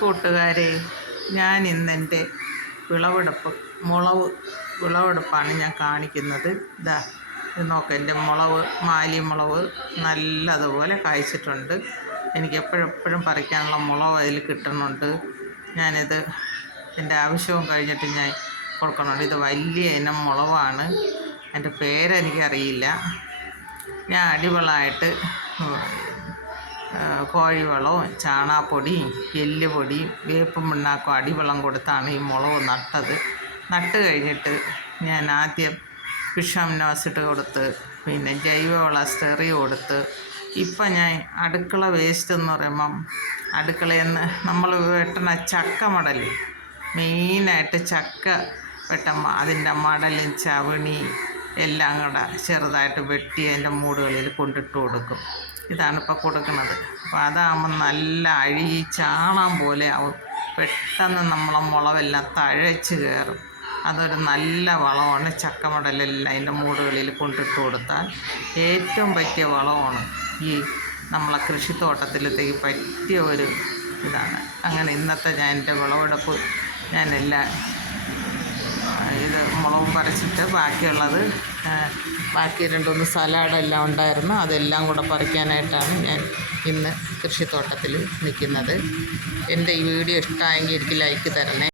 കൂട്ടുകാരെ, ഞാൻ ഇന്നെൻ്റെ വിളവെടുപ്പാണ് ഞാൻ കാണിക്കുന്നത്. ഇതാ ഇത് നോക്ക്, എൻ്റെ മാലിമുളക് നല്ലതുപോലെ കായ്ച്ചിട്ടുണ്ട്. എനിക്ക് എപ്പോഴെപ്പോഴും പറിക്കാനുള്ള മുളക് അതിൽ കിട്ടുന്നുണ്ട്. ഞാനിത് എൻ്റെ ആവശ്യവും കഴിഞ്ഞിട്ട് ഞാൻ കൊടുക്കുന്നുണ്ട്. ഇത് വലിയ ഇനം മുളകാണ്. എൻ്റെ പേരെനിക്കറിയില്ല. ഞാൻ അടിവളമായിട്ട് കോഴിവളവും ചാണകപ്പൊടിയും എല്ലുപൊടിയും വേപ്പും പിണ്ണാക്കും അടിവളം കൊടുത്താണ് ഈ മുളക് നട്ട് കഴിഞ്ഞിട്ട് ഞാൻ ആദ്യം വിഷാമിനോസിഡ് കൊടുത്ത്, പിന്നെ ജൈവവള സ്റ്റെറി കൊടുത്ത്, ഇപ്പം ഞാൻ അടുക്കള വേസ്റ്റ് എന്ന് പറയുമ്പം അടുക്കളയിൽ നിന്ന് നമ്മൾ വെട്ടണ ചക്ക മടൽ, മെയിനായിട്ട് ചക്ക വെട്ടുമ്പോൾ അതിൻ്റെ മടലും ചവണി എല്ലാം കൂടെ ചെറുതായിട്ട് വെട്ടി അതിൻ്റെ മൂടുകളിൽ കൊണ്ടിട്ട് കൊടുക്കും. ഇതാണിപ്പോൾ കൊടുക്കുന്നത്. അപ്പോൾ അതാകുമ്പോൾ നല്ല അഴുകി ചാണകം പോലെ ആവും. പെട്ടെന്ന് നമ്മളെ മുളകെല്ലാം തഴച്ച് കയറും. അതൊരു നല്ല വളമാണ്. ചക്കമടലെല്ലാം അതിൻ്റെ മൂടുകളിൽ കൊണ്ടിട്ട് കൊടുത്താൽ ഏറ്റവും പറ്റിയ വളമാണ്. ഈ നമ്മളെ കൃഷിത്തോട്ടത്തിലത്തേക്ക് പറ്റിയ ഒരു ഇതാണ്. അങ്ങനെ ഇന്നത്തെ ഞാൻ എൻ്റെ വിളവെടുപ്പ് ഞാനെല്ലാം ഇത് മുളകും പറിച്ചിട്ട് ബാക്കിയുള്ളത്, ബാക്കി 2-3 സലാഡെല്ലാം ഉണ്ടായിരുന്നു. അതെല്ലാം കൂടെ പറിക്കാനായിട്ടാണ് ഞാൻ ഇന്ന് കൃഷിത്തോട്ടത്തിൽ നിൽക്കുന്നത്. എൻ്റെ ഈ വീഡിയോ ഇഷ്ടമായെങ്കിൽ എനിക്ക് ലൈക്ക് തരണേ.